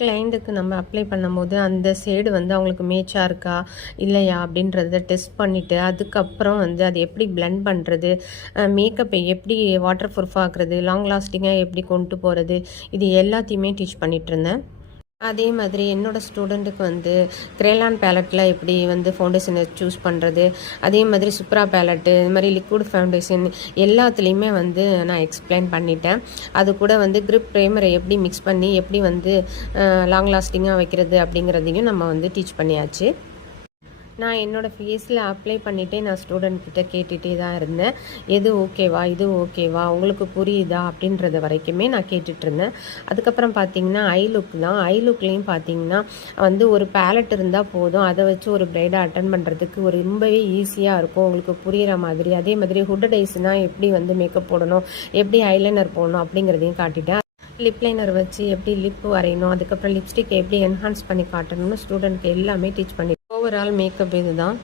கிளைண்ட்டுக்கு நம்ம அப்ளை பண்ணும்போது அந்த ஷேடு வந்து அவங்களுக்கு மேட்சாக இருக்கா இல்லையா அப்படின்றத டெஸ்ட் பண்ணிவிட்டு அதுக்கப்புறம் வந்து அது எப்படி பிளெண்ட் பண்ணுறது, மேக்கப்பை எப்படி வாட்டர் ப்ரூஃப் ஆக்குறது, லாங் லாஸ்டிங்காக எப்படி கொண்டு போகிறது, இது எல்லாத்தையுமே டீச் பண்ணிகிட்டு இருந்தேன். அதே மாதிரி என்னோடய ஸ்டூடெண்ட்டுக்கு வந்து கிரேலான் பேலட்டில் எப்படி வந்து ஃபவுண்டேஷனை சூஸ் பண்ணுறது, அதே மாதிரி சுப்ரா பேலட்டு, இது மாதிரி லிக்விட் ஃபவுண்டேஷன் எல்லாத்துலேயுமே வந்து நான் எக்ஸ்பிளைன் பண்ணிட்டேன். அது கூட வந்து கிரிப் ப்ரைமரை எப்படி மிக்ஸ் பண்ணி எப்படி வந்து லாங் லாஸ்டிங்காக வைக்கிறது அப்படிங்கிறதையும் நம்ம வந்து டீச் பண்ணியாச்சு. நான் என்னோடய ஃபேஸில் அப்ளை பண்ணிவிட்டே நான் ஸ்டூடெண்ட்கிட்ட கேட்டுகிட்டே தான் இருந்தேன். எது ஓகேவா, இது ஓகேவா, உங்களுக்கு புரியுதா அப்படின்றத வரைக்குமே நான் கேட்டுட்ருந்தேன். அதுக்கப்புறம் பார்த்திங்கன்னா ஐ லுக் தான். ஐ லுக்லேயும் பார்த்திங்கன்னா வந்து ஒரு பேலட் இருந்தால் போதும், அதை வச்சு ஒரு ப்ரைடை அட்டன் பண்ணுறதுக்கு ஒரு ரொம்பவே ஈஸியாக இருக்கும், உங்களுக்கு புரிகிற மாதிரி. அதே மாதிரி ஹுட்டட் ஐஸ்னால் எப்படி வந்து மேக்கப் போடணும், எப்படி ஐலைனர் போடணும் அப்படிங்கிறதையும் காட்டிட்டேன். லிப் லைனர் வச்சு எப்படி லிப் வரையணும், அதுக்கப்புறம் லிப்ஸ்டிக் எப்படி என்ஹான்ஸ் பண்ணி காட்டணும்னு ஸ்டூடெண்ட்க்கு எல்லாமே டீச் பண்ணி ஓவரால் மேக்கப் இது தான்.